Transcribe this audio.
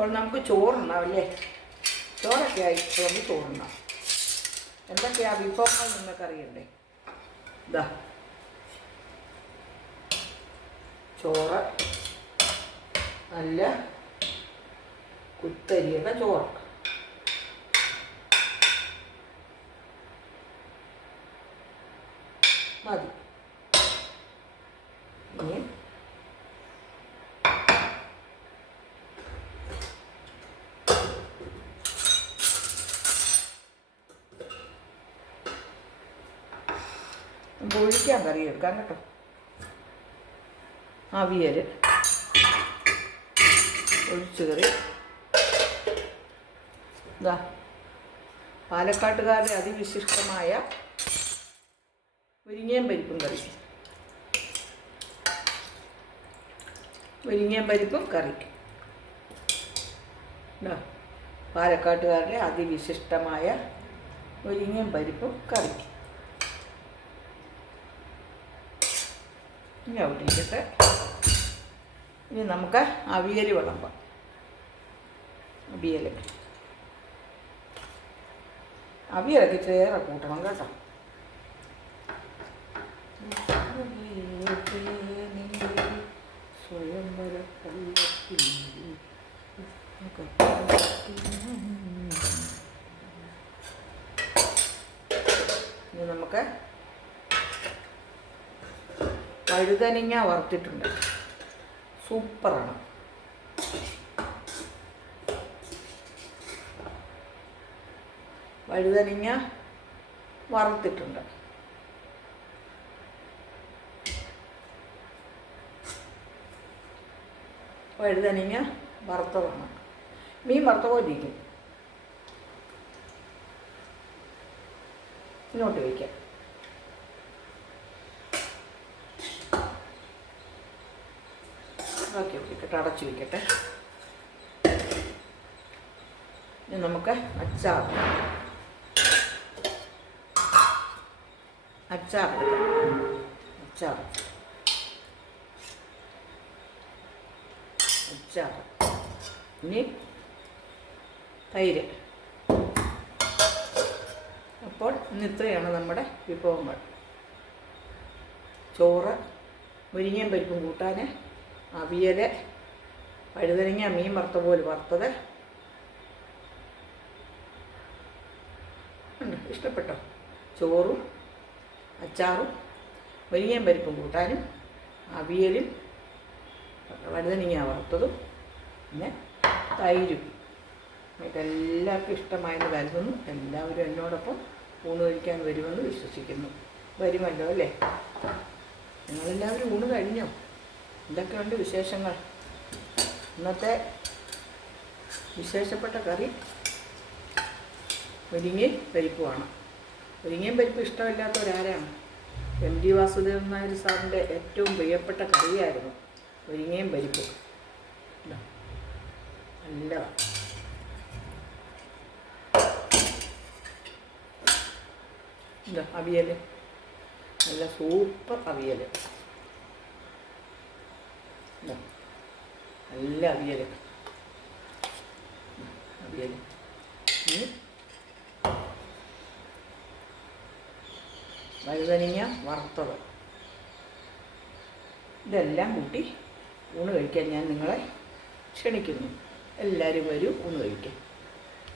അപ്പോൾ നമുക്ക് ചോറുണ്ടാവില്ലേ? ചോറൊക്കെ ആയി നമുക്ക് ചോറുണ്ടാവും. എന്തൊക്കെയാ വിഭവങ്ങൾ നിങ്ങൾക്ക് അറിയണ്ടേ ഇതാ ചോറ്. നല്ല കുത്തരിയുടെ ചോറ്. മതി. ഇനി നമുക്ക് ഒഴിക്കാൻ കറി എടുക്കാം കേട്ടോ അവിയൽ ഒഴിച്ചു കറി. ഇതാ പാലക്കാട്ടുകാരുടെ അതിവിശിഷ്ടമായ മുരിങ്ങയും പരിപ്പും കറി. മുരിങ്ങയും പരിപ്പും കറി. പാലക്കാട്ടുകാരുടെ അതിവിശിഷ്ടമായ മുരിങ്ങയും പരിപ്പും കറി. ഇനി അവിടെ ഇനി നമുക്ക് അവിയൽ വിളമ്പാം. അവിയൽ അവിയലൊക്കെ ചേറെ കൂട്ടണം കേട്ടോ. നമുക്ക് വഴുതനങ്ങ വറുത്തിട്ടുണ്ട്. സൂപ്പറാണ്. വഴുതനങ്ങ വറുത്തിട്ടുണ്ട്. വഴുതനങ്ങ വറുത്തതാണ്. മീൻ വറുത്ത പോലെ ഇരിക്കും. ഇങ്ങോട്ട് വയ്ക്കാം. ഓക്കെ ഓക്കെ കേട്ടോ അടച്ചു വയ്ക്കട്ടെ ഇനി നമുക്ക് അച്ചാർ. അച്ചാർ അച്ചാർ. അച്ചാർ. ഇനി തൈര്. അപ്പോൾ ഇന്ന് ഇത്രയാണ് നമ്മുടെ വിഭവങ്ങൾ. ചോറ് മുരിങ്ങയും പരിപ്പും കൂട്ടാൻ അവിയൽ വഴുതനങ്ങ മീൻ വറുത്ത പോലെ വറുത്തത് ഇഷ്ടപ്പെട്ടോ? ചോറും അച്ചാറും മുരിങ്ങയും പരിപ്പും കൂട്ടാനും അവിയലും വഴുതനങ്ങ വറുത്തതും പിന്നെ തൈരും. എല്ലാവർക്കും ഇഷ്ടമായെന്ന് കരുതുന്നു. എല്ലാവരും എന്നോടൊപ്പം ഊണ് കഴിക്കാൻ വരുമെന്ന് വിശ്വസിക്കുന്നു. വരുമല്ലോ അല്ലേ? നിങ്ങളെല്ലാവരും ഊണ് കഴിഞ്ഞോ? എന്തൊക്കെയുണ്ട് വിശേഷങ്ങൾ. ഇന്നത്തെ വിശേഷപ്പെട്ട കറി മുരിങ്ങയും പരിപ്പുമാണ്. മുരിങ്ങയും പരിപ്പ് ഇഷ്ടമില്ലാത്തവരാരാണ്? എം ഡി വാസുദേവൻ നായർ സാറിന്റെ ഏറ്റവും പ്രിയപ്പെട്ട കറിയായിരുന്നു മുരിങ്ങയും പരിപ്പും. നല്ലതാണ് ഇതാ അവിയൽ നല്ല സൂപ്പർ അവിയൽ ഇതാ. നല്ല അവിയൽ അവിയൽ വഴുതനങ്ങ വറുത്തത്. ഇതെല്ലാം കൂട്ടി ഊണ് കഴിക്കാൻ ഞാൻ നിങ്ങളെ ക്ഷണിക്കുന്നു. എല്ലാവരും വരും ഊണ് കഴിക്കാം.